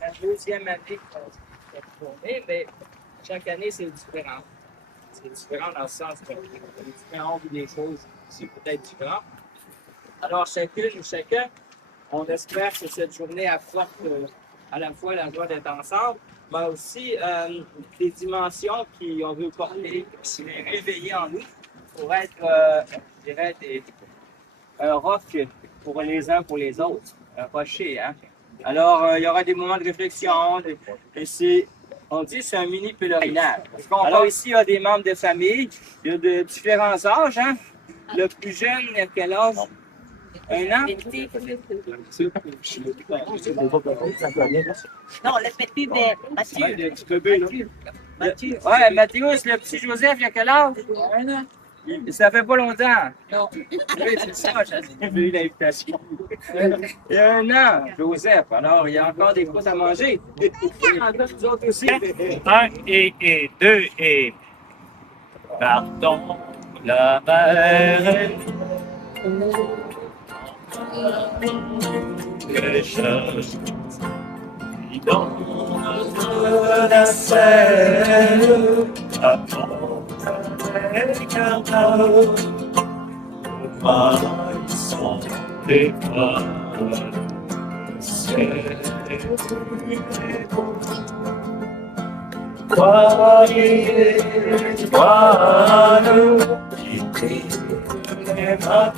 La deuxième année qu'on fait tourner, mais chaque année, c'est différent. C'est différent dans le sens que les différents vivent des choses, c'est peut-être différent. Alors, chacune ou chacun, on espère que cette journée apporte à la fois la joie d'être ensemble, mais aussi des dimensions qu'on veut porter, les réveiller en nous pour être, je dirais, un roc pour les uns pour les autres, un rocher. Hein? Alors, il y aura des moments de réflexion, et on dit que c'est un mini pèlerinage. Alors ici, il y a des membres de famille, il y a de différents âges. Hein? Le plus jeune, il a quel âge? 1 an? Non, le petit de Mathieu. Ouais, Mathéus, le petit Joseph, il a quel âge? 1 an. Ça fait pas longtemps. Non. Oui, c'est ça, j'ai eu l'invitation. Il y a 1 an, Joseph. Alors, il y a encore des choses à manger. Nous autres aussi. 1 et 2 et partons la mer que je dans notre nacelle apporte avec un pas aux mailles sont des pas c'est croyez l'étoile qui brille les matins.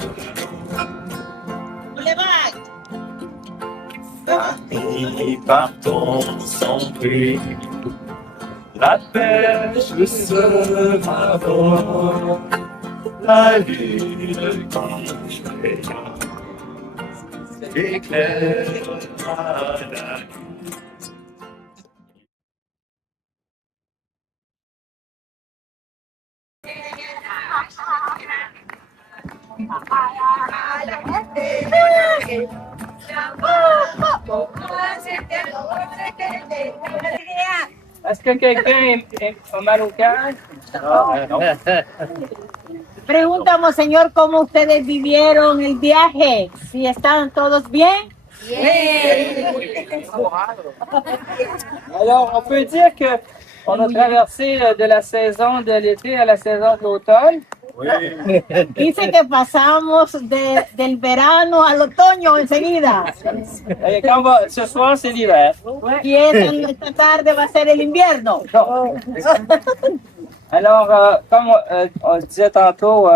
Famille partons sans prix, la pêche sera bonne, la lune qui rayonne éclairera la nuit. Est-ce que quelqu'un a mal au cœur? Non. Preguntamos, Señor, cómo ustedes vivieron el viaje. Si están todos bien. Alors, on peut dire que on a traversé de la saison de l'été à la saison de l'automne. Dice que pasamos del verano al otoño enseguida. Et ce soir, c'est l'hiver. Y esta tarde va a ser el invierno. Alors, comme on disait tantôt,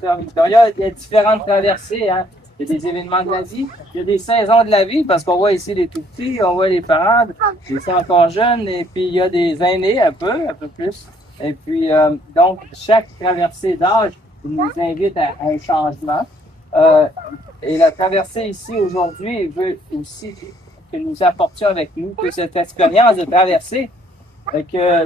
Sœur Victoria, il y a différentes traversées. Hein. Il y a des événements de la vie, il y a des saisons de la vie, parce qu'on voit ici les tout petits, on voit les parents, ils sont encore jeunes, et puis il y a des aînés un peu plus. Et puis, donc, chaque traversée d'âge nous invite à un changement. Et la traversée ici aujourd'hui veut aussi que nous apportions avec nous que cette expérience de traversée,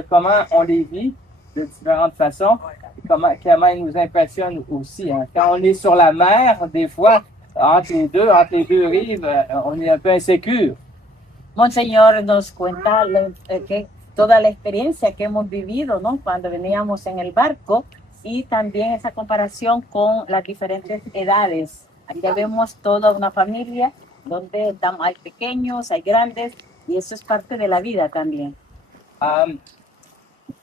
comment on les vit de différentes façons, et comment elle nous impressionne aussi. Hein. Quand on est sur la mer, des fois, entre les deux rives, on est un peu insécure. Monseñor nos cuenta que toda la experiencia que hemos vivido, ¿no? Cuando veníamos en el barco y también esa comparación con las diferentes edades. Aquí vemos toda una familia donde hay pequeños, hay grandes y eso es parte de la vida también.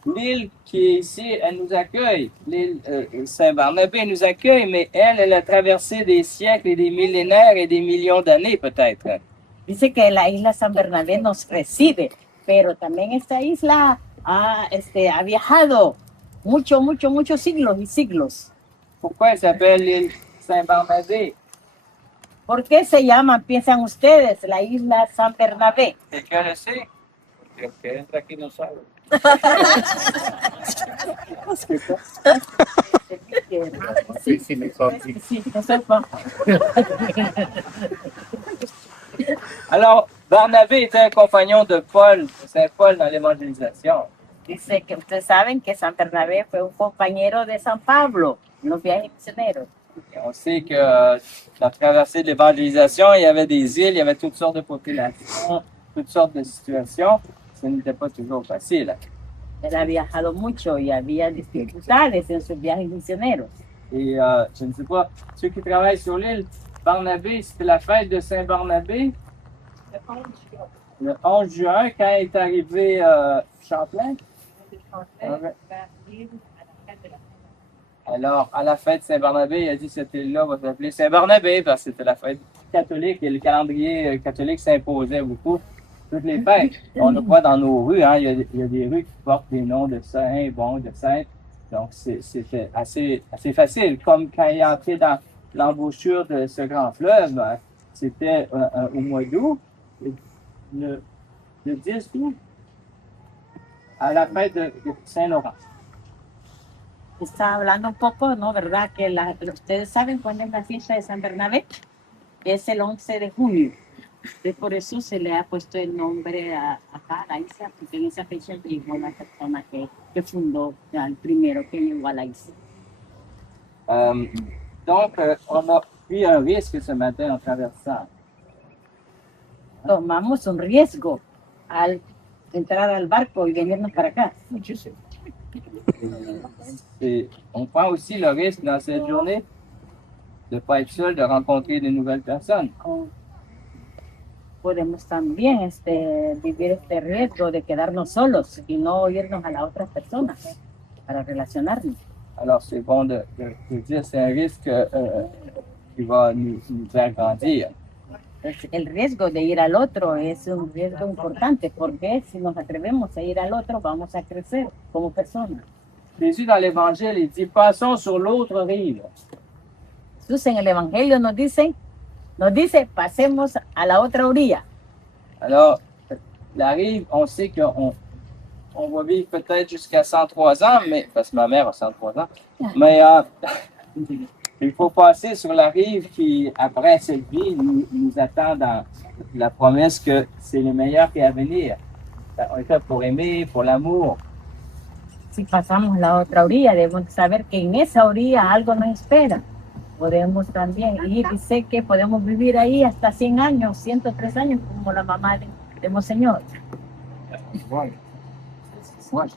L'île qui est ici, elle nous accueille. L'île Saint-Barnabé nous accueille, mais elle a traversé des siècles et des millénaires et des millions d'années peut-être. Dice que la isla San Bernabé nos recibe, pero también esta isla ha viajado muchos siglos y siglos. Pourquoi elle s'appelle l'île Saint-Barnabé? ¿Por qué se llama, piensan ustedes, la isla San Bernabé? Quelqu'un le sait? El que entra aquí no sabe. Sí, no sé pas. Alors, Barnabé était un compagnon de Saint Paul dans l'évangélisation. Dice que ustedes saben que San Bernabé fue un compañero de San Pablo en los viajes misioneros. Et on sait que la traversée de l'évangélisation, il y avait des îles, il y avait toutes sortes de populations, toutes sortes de situations. Ce n'était pas toujours facile. Él ha viajado mucho y había dificultades en sus viajes misioneros. Et je ne sais pas, ceux qui travaillent sur l'île, Barnabé, c'était la fête de Saint-Barnabé. Le 11 juin, quand est arrivé Champlain. Alors, à la fête Saint-Barnabé, il a dit cette île-là va s'appeler Saint-Barnabé parce que c'était la fête catholique et le calendrier catholique s'imposait beaucoup. Toutes les fêtes, on le voit dans nos rues, hein, il y a des rues qui portent des noms de saints, bon, de saintes. Donc, c'était assez facile. Comme quand il est entré dans l'embouchure de ce grand fleuve, c'était au mois d'août, le 10 août, à la fête de Saint-Laurent. Está hablando un poco, ¿no? ¿Verdad? Que ustedes saben cuándo es la fiesta de San Bernabé. Es el 11 de junio. Y por eso se le ha puesto el nombre a la isla, porque en esa fecha llegó la persona que fundó, el primero que llegó a la isla. Donc, on a pris un risque ce matin en traversant. Tomamos un riesgo al entrar al barco y venirnos para acá. Et on prend aussi le risque dans cette journée de ne pas être seul, de rencontrer de nouvelles personnes. Podemos también vivir este riesgo de quedarnos solos y no oírnos a las otras personas para relacionarnos. Alors, c'est bon de dire c'est un risque qui va nous faire grandir. El riesgo de ir al otro es un riesgo importante porque si nos atrevemos a ir al otro vamos a crecer como personas. Jésus, dans l'Évangile, il dit « Passons sur l'autre rive ». Jesús en el Evangelio nos dice, pasemos a la otra orilla. Alors, la rive, on sait qu'on va vivre peut-être jusqu'à 103 ans, mais, parce que ma mère a 103 ans, mais il faut passer sur la rive qui, après cette vie, nous attend dans la promesse que c'est le meilleur qui est à venir. On est fait pour aimer, pour l'amour. Si pasamos la otra orilla, debemos saber que en esa orilla algo nos espera. Podemos también ir y sé que podemos vivir ahí hasta 100 años, 103 años, como la mamá de Monseñor. Bueno. Bueno.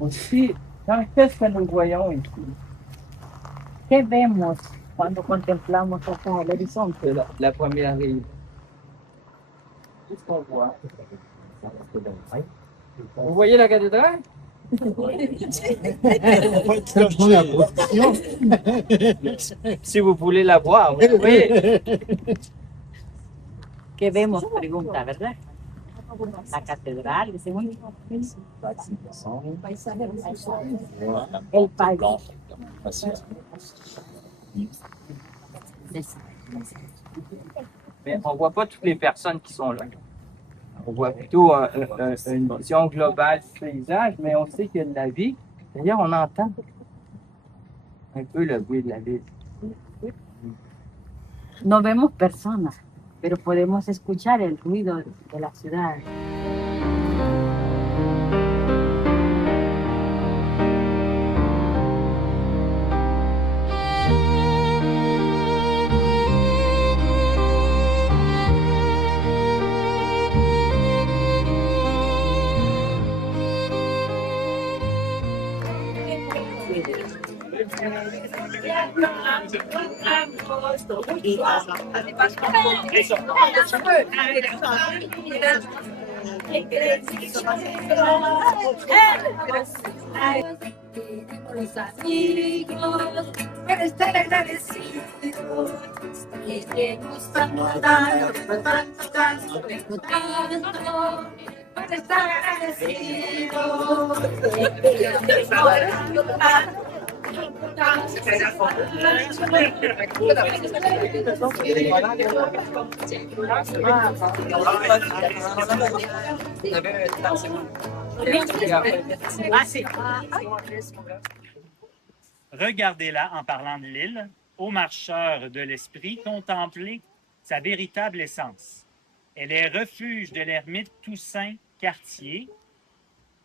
Aussi, qu'est-ce que nous voyons ici? ¿Qué vemos cuando contemplamos acá el horizonte? La première rive. Qu'est-ce qu'on voit? Vous voyez la cathédrale? Si vous voulez la voir, vous voyez. ¿Qué vemos? Pregunta, ¿verdad? La catedral, dice muy el país. Mais on ne voit pas toutes les personnes qui sont là. On voit plutôt une vision globale du paysage, mais on sait qu'il y a de la vie. D'ailleurs, on entend un peu le bruit de la ville. No vemos personas, pero podemos escuchar el ruido de la ciudad. Los amigos, para estar agradecidos, y que nos vamos dando, tanto, para estar agradecidos, Regardez-la en parlant de l'île, ô marcheurs de l'esprit, contemplez sa véritable essence. Elle est refuge de l'ermite Toussaint Cartier.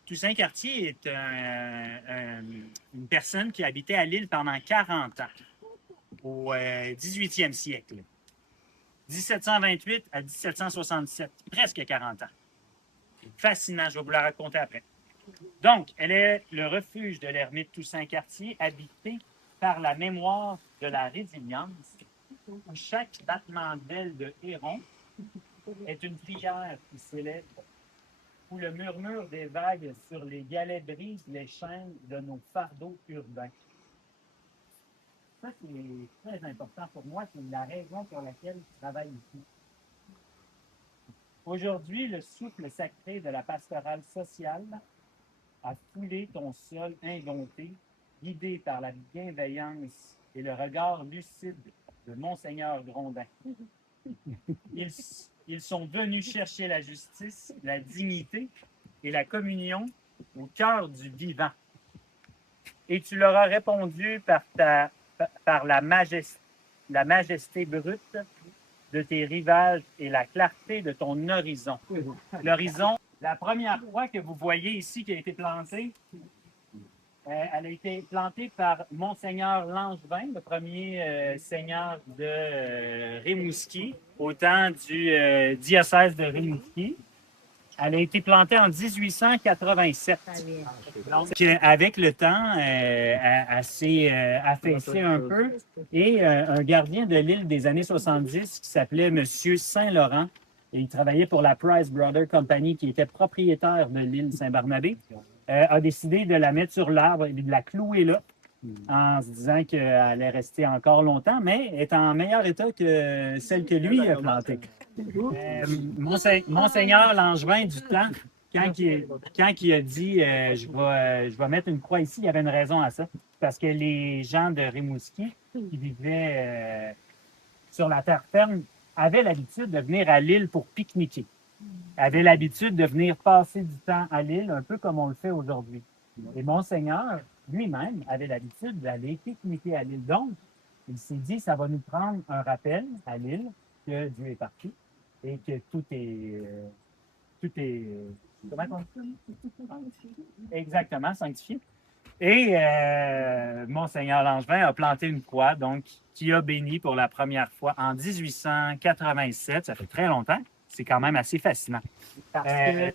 Toussaint Cartier est une personne qui habitait à l'île pendant 40 ans, au 18e siècle. 1728 à 1767, presque 40 ans. Fascinant, je vais vous la raconter après. Donc, elle est le refuge de l'ermite Toussaint-Cartier, habité par la mémoire de la résilience, où chaque battement d'aile de héron est une prière qui s'élève, où le murmure des vagues sur les galets brise les chaînes de nos fardeaux urbains. Ça, c'est très important pour moi, c'est la raison pour laquelle je travaille ici. Aujourd'hui, le souffle sacré de la pastorale sociale a foulé ton sol indompté, guidé par la bienveillance et le regard lucide de Monseigneur Grondin. Ils sont venus chercher la justice, la dignité et la communion au cœur du vivant. Et tu leur as répondu par la majesté brute de tes rivages et la clarté de ton horizon. L'horizon, la première croix que vous voyez ici qui a été plantée, elle a été plantée par Monseigneur Langevin, le premier seigneur de Rimouski, au temps du diocèse de Rimouski. Elle a été plantée en 1887. Donc, avec le temps, elle s'est affaissée un peu. Et un gardien de l'île des années 70 qui s'appelait M. Saint-Laurent, et il travaillait pour la Price Brothers Company, qui était propriétaire de l'île Saint-Barnabé, a décidé de la mettre sur l'arbre et de la clouer là, en se disant qu'elle allait rester encore longtemps, mais est en meilleur état que celle que lui a plantée. Monseigneur Langevin du temps, quand il a dit je vais mettre une croix ici, il y avait une raison à ça. Parce que les gens de Rimouski qui vivaient sur la terre ferme avaient l'habitude de venir à l'île pour pique-niquer. Avaient l'habitude de venir passer du temps à l'île, un peu comme on le fait aujourd'hui. Et Monseigneur lui-même avait l'habitude d'aller pique-niquer à l'île. Donc, il s'est dit, ça va nous prendre un rappel à l'île que Dieu est parti et que tout est comment on dit? Exactement, sanctifié. Et Monseigneur Langevin a planté une croix, donc, qui a béni pour la première fois en 1887. Ça fait très longtemps. C'est quand même assez fascinant. La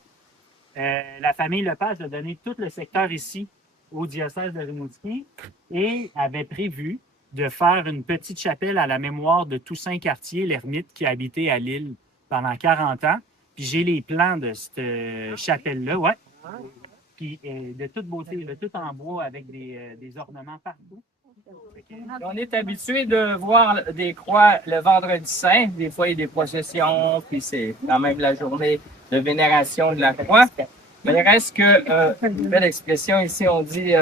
famille Lepage a donné tout le secteur ici au diocèse de Rimouski et avait prévu de faire une petite chapelle à la mémoire de Toussaint-Cartier, l'ermite qui a habité à l'île pendant 40 ans. Puis j'ai les plans de cette chapelle-là, ouais. Puis de toute beauté, de tout en bois avec des ornements partout. On est habitué de voir des croix le vendredi saint. Des fois, il y a des processions, puis c'est quand même la journée de vénération de la croix. Mais il reste que, une belle expression ici, on dit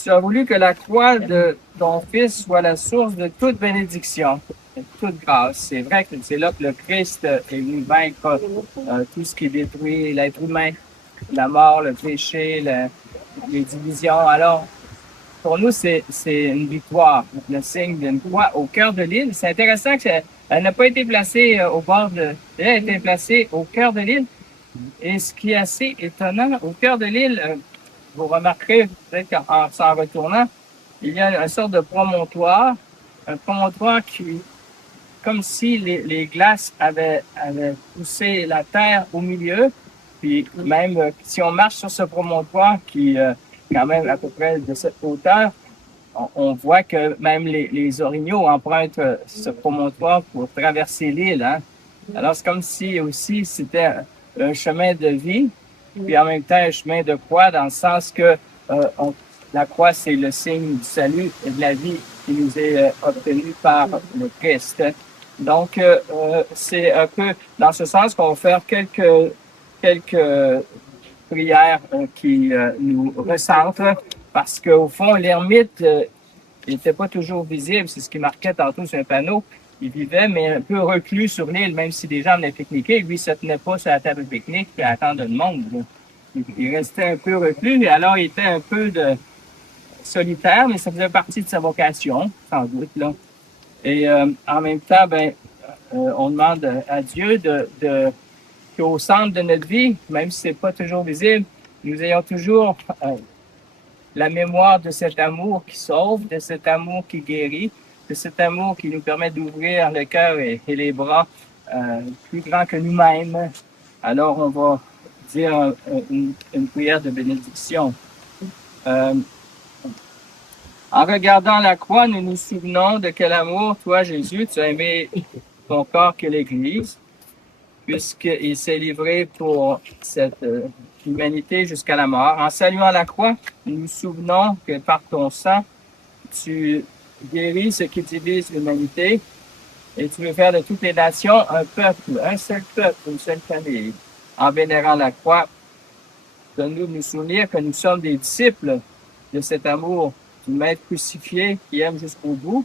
tu as voulu que la croix de ton Fils soit la source de toute bénédiction, de toute grâce. C'est vrai que c'est là que le Christ est venu vaincre tout ce qui détruit l'être humain, la mort, le péché, les divisions. Alors, pour nous, c'est une victoire, le signe d'une croix au cœur de l'île. C'est intéressant qu'elle n'a pas été placée au bord de... Elle a été placée au cœur de l'île. Et ce qui est assez étonnant, au cœur de l'île, vous remarquerez peut-être qu'en s'en retournant, il y a une sorte de promontoire, un promontoire qui, comme si les glaces avaient poussé la terre au milieu. Puis même si on marche sur ce promontoire qui quand même à peu près de cette hauteur, on voit que même les orignaux empruntent ce promontoire pour traverser l'île. Hein? Alors c'est comme si aussi c'était un chemin de vie, puis en même temps un chemin de croix, dans le sens que la croix, c'est le signe du salut et de la vie qui nous est obtenu par le Christ. Donc, c'est un peu dans ce sens qu'on va faire quelques prières qui nous recentrent, parce qu'au fond, l'ermite n'était pas toujours visible. C'est ce qui marquait tantôt sur un panneau. Il vivait, mais un peu reclus sur l'île, même si des gens venaient pique-niquer. Lui, il se tenait pas sur la table de pique-nique et attendre le monde. Il restait un peu reclus, et alors il était un peu solitaire, mais ça faisait partie de sa vocation, sans doute. Là. Et en même temps, on demande à Dieu qu'au centre de notre vie, même si c'est pas toujours visible, nous ayons toujours la mémoire de cet amour qui sauve, de cet amour qui guérit, C'est cet amour qui nous permet d'ouvrir le cœur et les bras plus grands que nous-mêmes. Alors, on va dire une prière de bénédiction. En regardant la croix, nous nous souvenons de quel amour, toi, Jésus, tu as aimé ton corps que l'Église, puisqu'il s'est livré pour cette humanité jusqu'à la mort. En saluant la croix, nous nous souvenons que par ton sang, tu guéris ce qui divise l'humanité et tu veux faire de toutes les nations un seul peuple, une seule famille. En vénérant la croix, donne-nous de nous souvenir que nous sommes des disciples de cet amour du Maître crucifié qui aime jusqu'au bout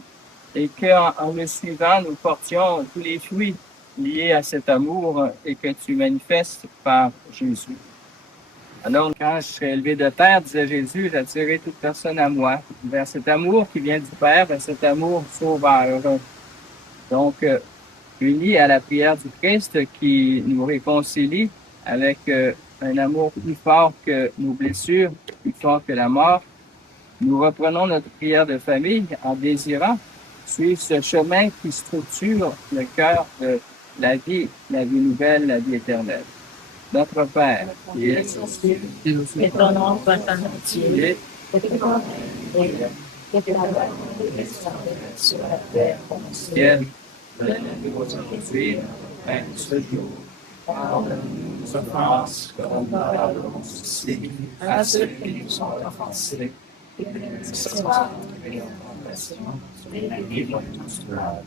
et qu'en le suivant, nous portions tous les fruits liés à cet amour et que tu manifestes par Jésus. Alors, quand je serai élevé de terre, disait Jésus, j'attirerai toute personne à moi, vers cet amour qui vient du Père, vers cet amour sauveur. Donc, unis à la prière du Christ qui nous réconcilie avec un amour plus fort que nos blessures, plus fort que la mort, nous reprenons notre prière de famille en désirant suivre ce chemin qui structure le cœur de la vie nouvelle, la vie éternelle. Notre Père, qui es aux cieux, Que ton nom soit sanctifié. et Que ton nom que ta volonté soit sur la terre comme au ciel. ciel, donne-nous aujourd'hui notre pain de ce jour. Pardonne-nous nos offenses, comme nous pardonnons aussi à ceux qui nous ont offensés. Et ne nous laisse pas tomber en tentation, mais délivre-nous du mal.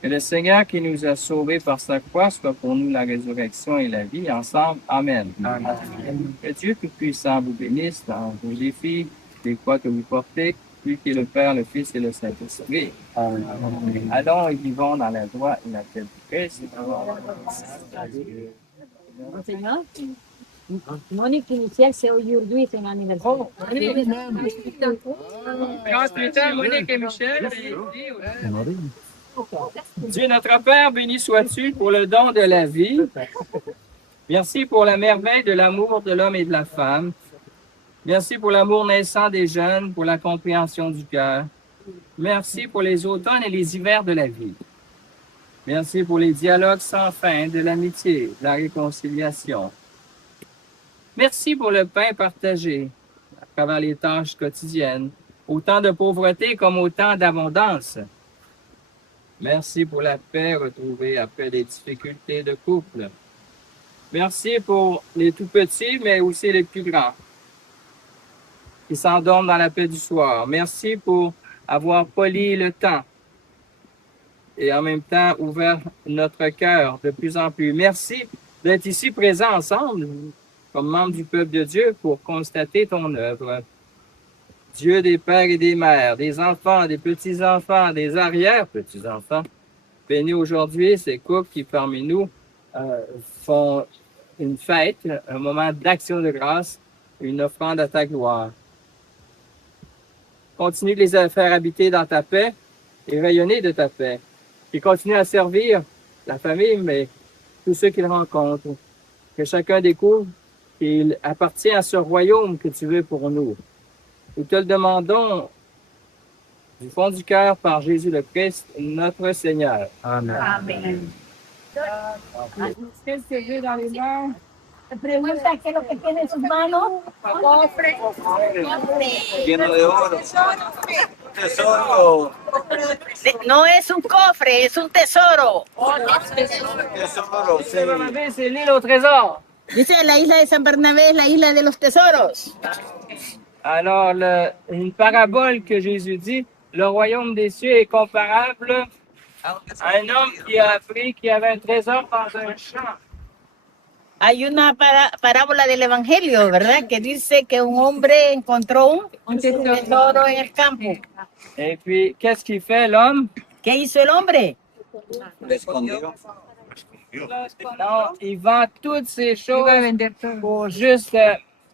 Que le Seigneur qui nous a sauvés par sa croix soit pour nous la résurrection et la vie ensemble. Amen. Amen. Que Dieu Tout-Puissant vous bénisse dans vos défis, les croix que vous portez, lui qui est le Père, le Fils et le Saint-Esprit. Amen. Allons et vivons dans la joie et la paix du Christ. Señor, Mónica Inicial, c'est aujourd'hui son anniversaire. Monique et Michel. Dieu notre Père, béni sois-tu pour le don de la vie. Merci pour la merveille de l'amour de l'homme et de la femme. Merci pour l'amour naissant des jeunes, pour la compréhension du cœur. Merci pour les automnes et les hivers de la vie. Merci pour les dialogues sans fin de l'amitié, de la réconciliation. Merci pour le pain partagé à travers les tâches quotidiennes, autant de pauvreté comme autant d'abondance. Merci pour la paix retrouvée après les difficultés de couple. Merci pour les tout petits, mais aussi les plus grands, qui s'endorment dans la paix du soir. Merci pour avoir poli le temps et en même temps ouvert notre cœur de plus en plus. Merci d'être ici présents ensemble, comme membres du peuple de Dieu, pour constater ton œuvre. Dieu des pères et des mères, des enfants, des petits-enfants, des arrière-petits-enfants, bénis aujourd'hui ces couples qui parmi nous font une fête, un moment d'action de grâce, une offrande à ta gloire. Continue de les faire habiter dans ta paix et rayonner de ta paix. Et continue à servir la famille, mais tous ceux qu'ils rencontrent. Que chacun découvre qu'il appartient à ce royaume que tu veux pour nous. Nous te le demandons du fond du cœur par Jésus le Christ, notre Seigneur. Amen. Amén. Qu'est-ce que j'ai dans les mains? Pregunta qué es lo que tiene en sus manos. Cofre. Lleno de oro. Tesoro. No es un cofre, es un tesoro. Tesoro, sí. C'est l'île au trésor. Dice la isla de San Bernabé es la isla de los tesoros. Alors, une parabole que Jésus dit, le royaume des cieux est comparable à un homme qui a appris qu'il y avait un trésor dans un champ. Hay una parábola del Evangelio, ¿verdad? Que dice que un hombre encontró un tesoro en el campo. Et puis, qu'est-ce qu'il fait, l'homme? ¿Qué hizo el hombre? Lo escondió. Non, il vend toutes ces choses pour juste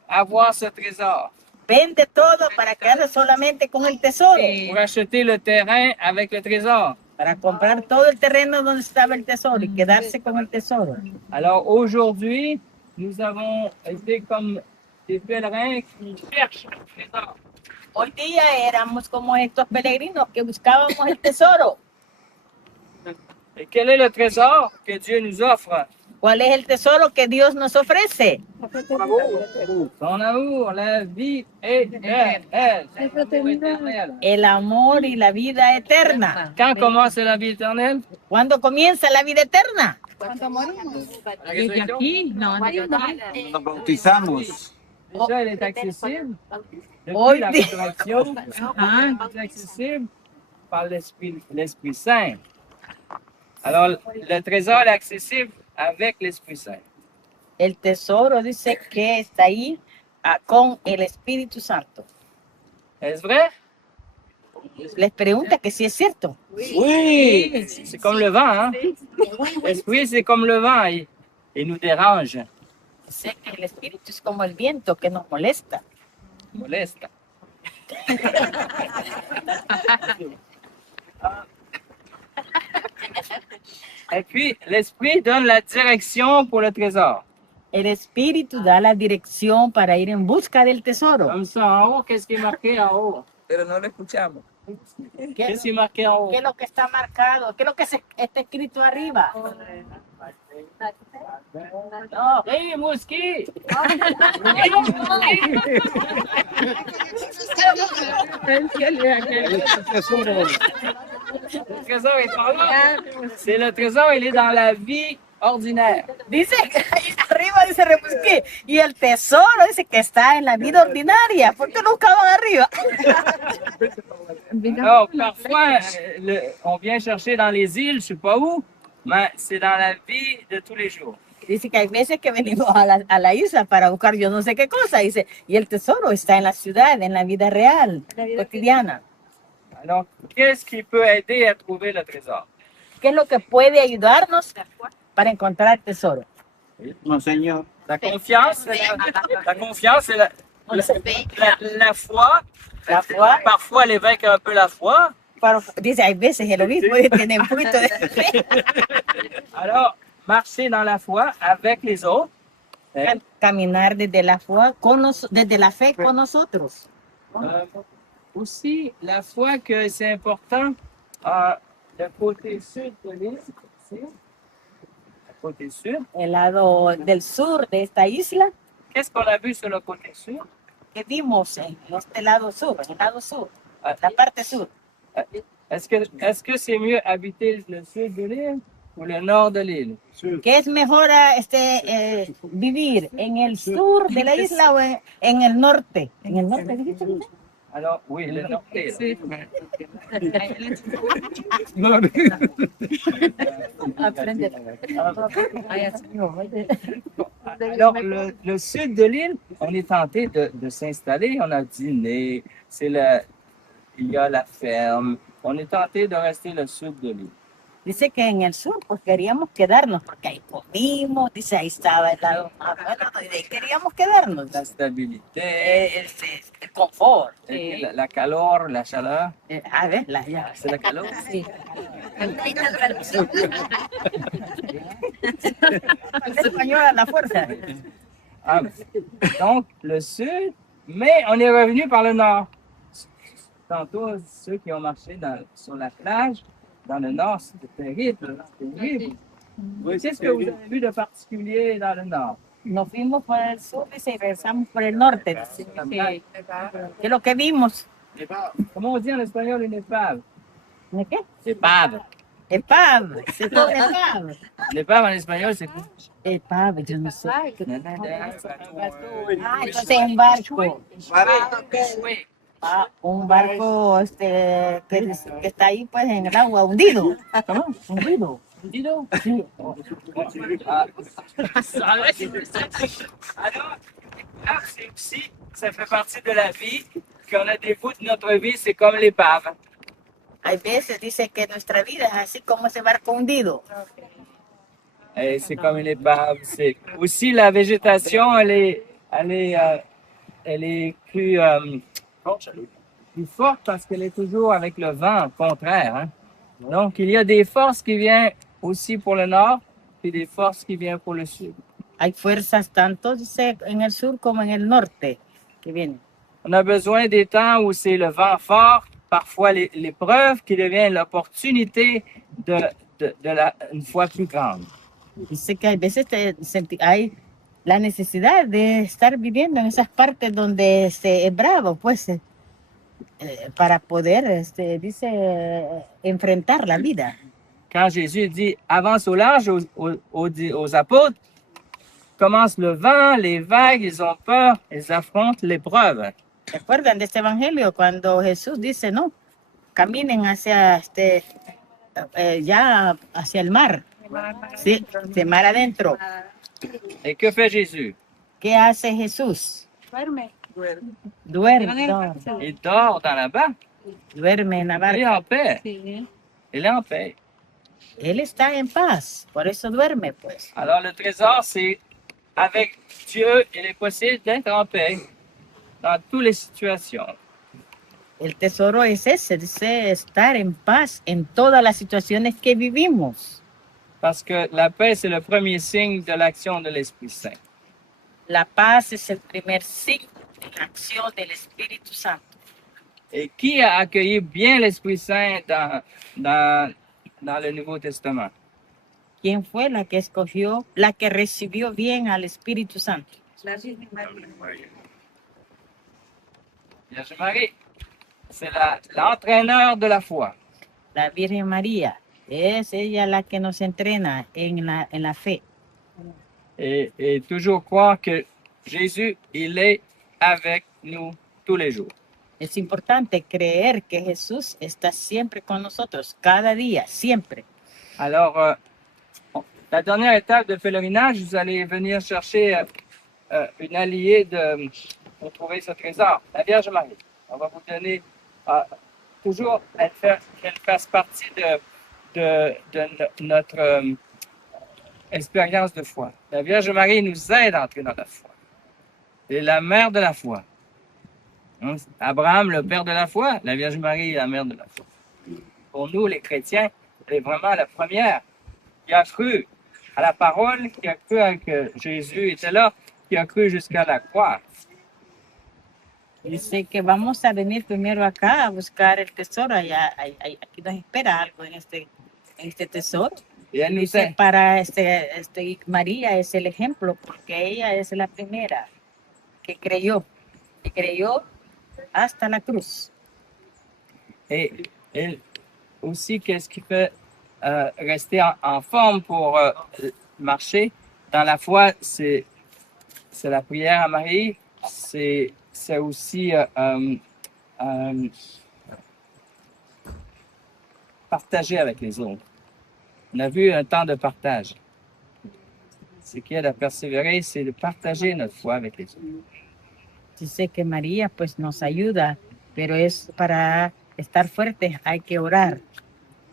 avoir ce trésor. Vende todo para quedarse solamente con el tesoro. Pour acheter le terrain avec le trésor. Para comprar todo el terreno donde estaba el tesoro y quedarse con el tesoro. Alors, aujourd'hui, nous avons été comme des pèlerins qui cherchent le trésor. Hoy día éramos como estos peregrinos que buscábamos el tesoro. Et quel est le trésor que Dieu nous offre? ¿Cuál es el tesoro que Dios nos ofrece? Son amour, la vie éternelle. El amor y la vida eterna. Quand commence la vie éternelle? ¿Cuándo comienza la vida eterna? La résurrection? Nos bautizamos. Déjà, elle est accessible. Hoy Depuis la día- résurrection, elle est accessible par l'Esprit Saint. Alors, le trésor est accessible avec l'Esprit Saint. El tesoro dice que está ahí con el Espíritu Santo. Est-ce vrai? Les pregunta que si es cierto. Oui! C'est comme le vent, hein? L'Esprit, c'est comme le vent. Il nous dérange, Dice que el Espíritu es como el viento que nos molesta. moleste. Et puis, l'Esprit donne la direction pour le trésor. El Espíritu da la dirección para ir en busca del tesoro. Comme ça, en haut, qu'est-ce qui est marqué en haut? Pero no lo escuchamos. Qu'est-ce qui est marqué en haut? ¿Qué es lo que está marcado? ¿Qué es lo que está escrito arriba? No, Hey, Mouski! Le trésor est par là. C'est le trésor, il est dans la vie ordinaire. dice, arriba dice rebusqué, y el tesoro dice que está en la vida ordinaria. ¿Por qué lo buscaban arriba? Alors, parfois, on vient chercher dans les îles, je sais pas où, mais c'est dans la vie de tous les jours. Dice que hay veces que venimos a la isla para buscar yo no sé qué cosa, dice, y el tesoro está en la ciudad, en la vida real, cotidiana. Alors, qu'est-ce qui peut aider à trouver le trésor? ¿Qué es lo que puede ayudarnos para encontrar el tesoro? Monseñor. La confiance, la confiance, c'est la foi. La foi. Parfois, elle évoque un peu la foi. Dice, hay veces el obispo tiene un poquito de fe. Alors, marcher dans la foi avec les autres. Hein? Caminar desde la foi desde la fe con nosotros. Aussi, la foi que c'est important, le côté sud de l'île, ici, le côté sud. El lado del sur de esta isla, Qu'est-ce qu'on a vu sur le côté sud? que vimos en este lado sur, la parte sur. Est-ce que c'est mieux habiter le sud de l'île ou le nord de l'île? ¿Qué es mejor vivir en el sur de la isla o en el norte? En el norte, dijiste. Alors, oui, le nord de l'île. Alors, le sud de l'île, on est tenté de s'installer. On a dîné, il y a la ferme. On est tenté de rester le sud de l'île. Dice que en el sur pues queríamos quedarnos porque ahí comimos, dice ahí estaba el lado más bueno, y de ahí queríamos quedarnos. La stabilité, El confort. la calor, la chaleur. A ver, ya. C'est la calor? Sí. El español a la fuerza. Ah, donc, le sud, mais on est revenu par le nord. Tantôt, ceux qui ont marché sur la plage, dans le nord, c'était terrible. Terrible. Qu'est-ce que vous avez vu de particulier dans le nord? Nos fuimos por el sur y regresamos por el norte. Sí. ¿Qué es lo que vimos? Comment on dit en espagnol une épave? ¿De qué? Épave. Epave. C'est quoi épave? L'épave en espagnol, c'est quoi? Epave, yo no sé. Ah, Ah, entonces un barco. oui. Ah, un barco que está ahí pues en el agua hundido. Comment? Hundido. Hundido? Sí. Ah. Alors, c'est aussi, ça fait partie de la vie, qu'on a des bouts de notre vie, c'est comme l'épave. Hay veces dice que nuestra vida es así como ese barco hundido. Et c'est comme une épave. C'est aussi la végétation, elle est plus forte parce qu'elle est toujours avec le vent contraire. Hein? Donc, il y a des forces qui viennent aussi pour le nord, et des forces qui viennent pour le sud. Hay fuerzas tanto dice en el sur como en el norte que vienen. On a besoin des temps où c'est le vent fort, parfois l'épreuve qui devient l'opportunité une foi plus grande. Dice que hay veces hay la necesidad de estar viviendo en esas partes donde es bravo, pues, para poder, dice, enfrentar la vida. Quand Jésus dit avance au large aux apôtres, commence le vent, les vagues, ils ont peur, ils affrontent l'épreuve. ¿Recuerdan de este evangelio cuando Jesús dice, no, caminen hacia ya hacia el mar? Sí, de mar adentro. Et que fait Jésus? ¿Qué hace Jesús? Duerme. Duerme Il dort dans la barque. duerme en la Il barca. est en paix. Sí. Il est en paix. Él está en paz, por eso duerme, pues. Alors le trésor, c'est avec Dieu, il est possible d'être en paix dans toutes les situations. El tesoro es ese, dice estar en paz en todas las situaciones que vivimos. Parce que la paix, c'est le premier signe de l'action de l'Esprit Saint. La paz es el primer signo de la acción del Espíritu Santo. Et qui a accueilli bien l'Esprit Saint dans le Nouveau Testament? ¿Quién fue la que escogió, la que recibió bien al Espíritu Santo? La Virgen María. Vierge Marie, c'est l'entraîneur de la foi. La Virgen María. Es ella la que nos entrena en la fe. Et toujours croire que Jésus, il est avec nous tous les jours. Es importante creer que Jesús está siempre con nosotros, cada día, siempre. Alors, la dernière étape de pèlerinage, vous allez venir chercher une alliée pour trouver ce trésor, la Vierge Marie. On va vous donner toujours qu'elle fasse partie de notre expérience de foi. La Vierge Marie nous aide à entrer dans la foi. Elle est la mère de la foi. Hein? Abraham, le père de la foi, la Vierge Marie est la mère de la foi. Pour nous, les chrétiens, elle est vraiment la première qui a cru à la parole, qui a cru que Jésus était là, qui a cru jusqu'à la croix. Dice que vamos a venir primero acá a buscar el tesoro. Aquí nos espera algo en este tesoro. Et elle nous Dice, aide. para María es el ejemplo, porque ella es la primera que creyó hasta la cruz. Et elle aussi, qu'est-ce qui fait rester en forme pour marcher dans la foi, c'est la prière à Marie, c'est aussi partager avec les autres. On a vu un temps de partage. Ce qui aide à persévérer, c'est de partager notre foi avec les autres. Dice que María pues nos ayuda, pero es para estar fuertes hay que orar.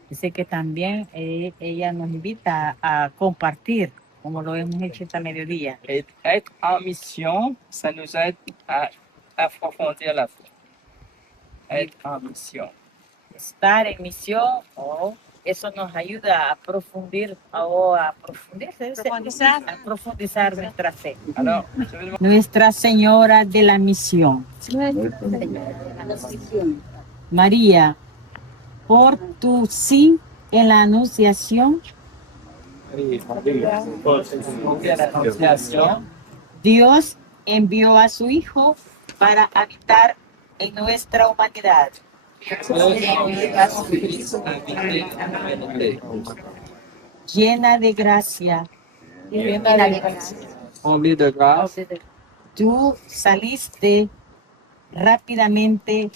Dice que también ella nos invita a compartir, como lo hemos hecho esta mediodía. Et être en mission, ça nous aide à approfondir la foi. Être en mission. Estar en misión, eso nos ayuda a profundizar nuestra fe. Alors, je vais demander Nuestra Señora de la Misión. María, por tu sí en la anunciación, Dios envió a su Hijo para habitar en nuestra humanidad. Llena de gracia, combien de grâce. tú saliste rápidamente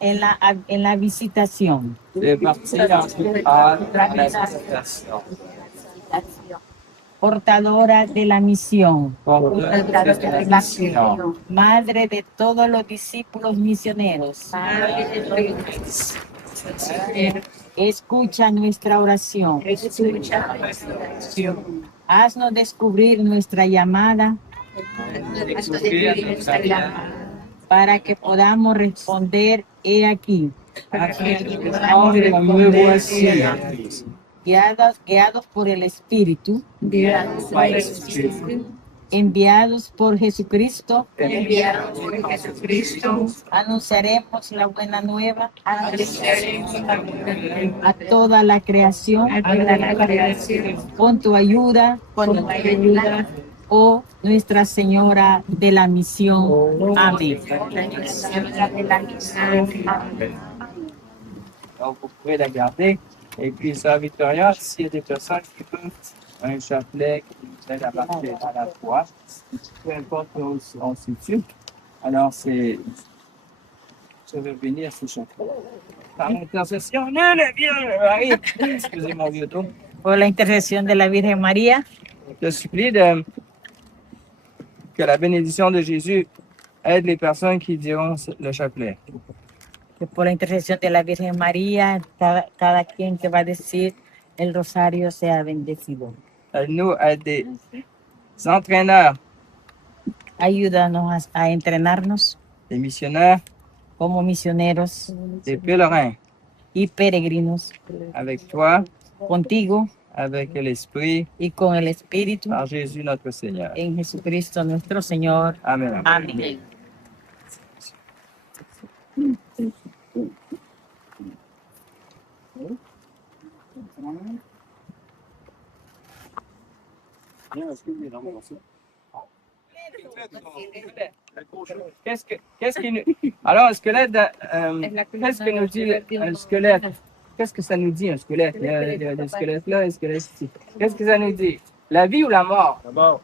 en la visitación. C'est parti à la citation. Portadora de la misión, Porteuse de la mission. madre de todos los discípulos misioneros. Escucha nuestra oración. Haznos descubrir nuestra llamada Découvrir notre llamada. para que podamos responder he aquí, Me voici. guiados por el Espíritu. enviados por Jesucristo, enviados por Jesucristo, anunciaremos la buena nueva anunciaremos la buena nueva a toda la creación a toda la creación. con tu ayuda, Con tu ayuda, oh Nuestra Señora de la Misión. Amén. la Señora de la misión. Donc, vous pouvez la garder. Et puis, Sœur Victoria, s'il y a des personnes qui veulent un chapelet qui nous aide à marcher à la foi, peu importe où on se situe, alors c'est. Je vais venir ce chapelet. Par l'intercession de la Vierge Marie. Excusez mon vieux dos. Por la intercesión de la Virgen María, Je supplie que la bénédiction de Jésus aide les personnes qui diront le chapelet. que por la intercesión de la Virgen María, cada quien que va a decir el rosario sea bendecido. Aide-nous à être des entraîneurs, Ayúdanos a entrenarnos des missionnaires, como misioneros des pèlerins y peregrinos avec toi, contigo avec l'Esprit, y con el Espíritu par Jésus notre Seigneur. en Jesucristo nuestro Señor. Amen. Amén. Qu'est-ce qui nous... Alors, un squelette, qu'est-ce que nous dit un squelette? Qu'est-ce que ça nous dit, un squelette? Il y a le squelette là, le squelette ici. Qu'est-ce que ça nous dit? La vie ou la mort? La mort.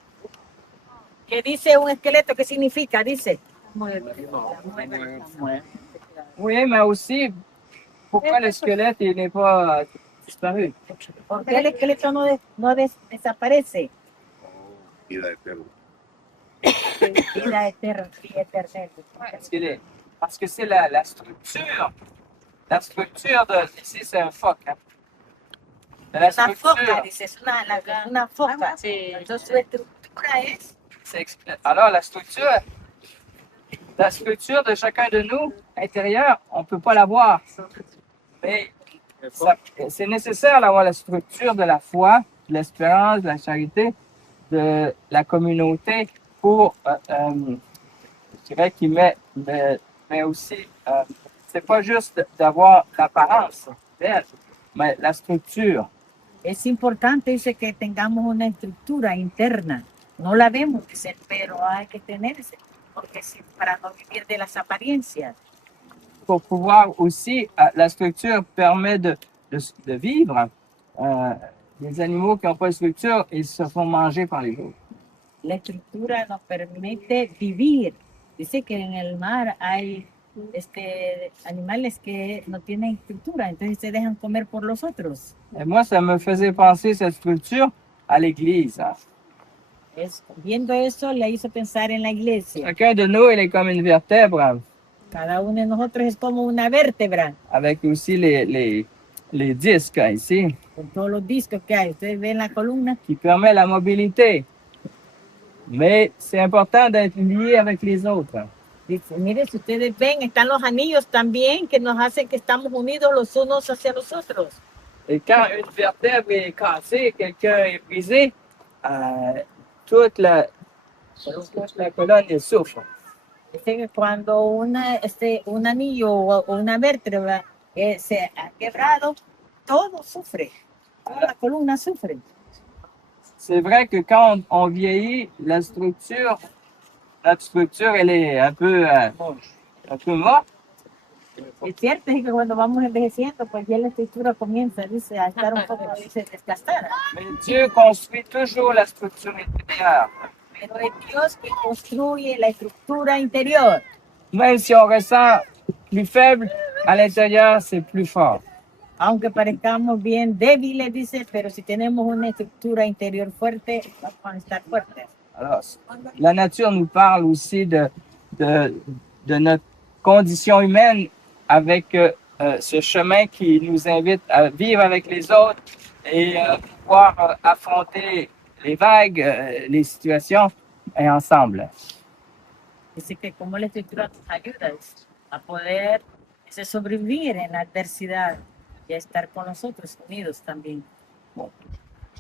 ¿Qué dice un esqueleto? ¿Qué significa? Dice. Oui, mais aussi, pourquoi le squelette il n'est pas disparu? ¿Por qué el esqueleto no desaparece? Vida eterna. Vida eterna. Parce que c'est la structure. La structure de... Ici, c'est un phoque. Hein? La Una structure... foca, dice, es una foca. Entonces su estructura es. Alors, la structure de chacun de nous, intérieure, on ne peut pas la voir. Mais c'est nécessaire d'avoir la structure de la foi, de l'espérance, de la charité, de la communauté pour, je dirais, qui mais aussi, c'est pas juste d'avoir l'apparence d'elle, mais la structure. Es importante, dice, que tengamos una estructura interna. No la vemos, dice, pero hay que tenerse, porque para no vivir de las apariencias. Pour pouvoir aussi, la structure permet de vivre. Les animaux qui n'ont pas de structure, ils se font manger par les autres. La estructura nos permite vivir. Dice que en el mar hay animales que no tienen estructura, entonces se dejan comer por los otros. Et moi, ça me faisait penser cette structure à l'église. Hein. Viendo eso, le hizo pensar en la iglesia. Chacun de nous, il est comme une vertèbre. Cada uno de nosotros es como una vértebra. Avec aussi les disques ici. Con todos los discos que hay. Ustedes ven la columna. Qui permet la mobilité. Mais c'est important d'être lié avec les autres. Dice, mire, si ustedes ven, están los anillos también que nos hacen que estamos unidos los unos hacia los otros. Et quand une vertèbre est cassée, quelqu'un est brisé, toute la colonne elle souffre. Dice que cuando un anillo o una vértebra se ha quebrado, todo sufre. Toda la columna sufre. C'est vrai que quand on vieillit, notre structure, elle est un peu morte. Es cierto es que cuando vamos envejeciendo, pues ya la estructura comienza, dice, a estar un poco desgastada. Mais Dieu construit toujours la structure intérieure. Pero es Dios que construye la estructura interior. Même si on ressent plus faible, à l'intérieur, c'est plus fort. Aunque parezcamos bien débiles, dice, pero si tenemos una estructura interior fuerte, vamos a estar fuertes. Alors, la nature nous parle aussi de notre condition humaine avec ce chemin qui nous invite à vivre avec les autres et pouvoir affronter les vagues, les situations et ensemble. Dice que como la estructura nos ayuda a poder sobrevivir en la adversidad y a estar con nosotros unidos también.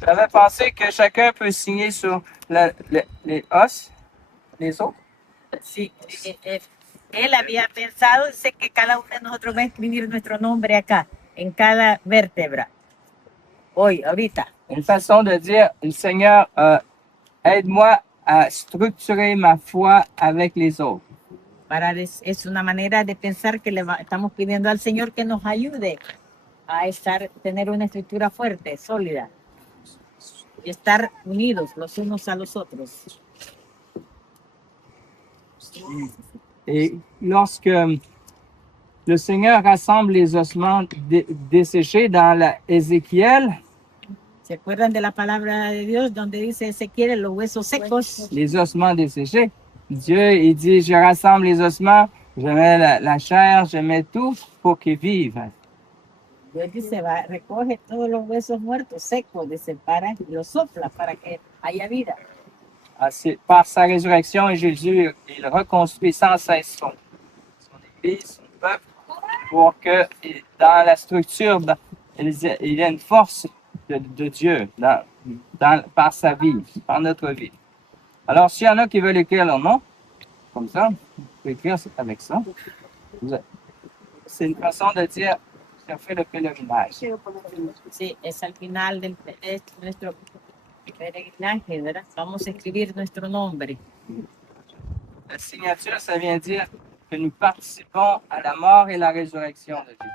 J'avais pensé que chacun peut signer sur les os, les os. Sí, él había pensado, dice que cada uno de nosotros va a escribir nuestro nombre acá, en cada vértebra. Hoy, ahorita. Une façon de dire, Seigneur, aide-moi à structurer ma foi avec les autres. Es una manera de pensar que estamos pidiendo al Señor que nos ayude a tener una estructura fuerte, sólida, y estar unidos los unos a los otros. Et lorsque le Seigneur rassemble les ossements desséchés dans Ézéchiel, ¿Se acuerdan de la palabra de Dios donde dice Ezequiel, los huesos secos? les ossements desséchés, Dieu, il dit, je rassemble les ossements, je mets la chair, je mets tout pour qu'ils vivent. Dios dice, recoge todos los huesos muertos, secos, les separa y los sopla para que haya vida. Par sa résurrection, Jésus, il reconstruit sans cesse son Église, son peuple, pour que dans la structure, il y ait une force de Dieu par sa vie, par notre vie. Alors, s'il y en a qui veulent écrire leur nom, comme ça, vous pouvez écrire avec ça. C'est une façon de dire, j'ai fait le pèlerinage. Sí, es al final de nuestro peregrinaje, ¿verdad? Vamos a escribir nuestro nombre. La signature, ça vient dire que nous participons à la mort et la résurrection de Jésus.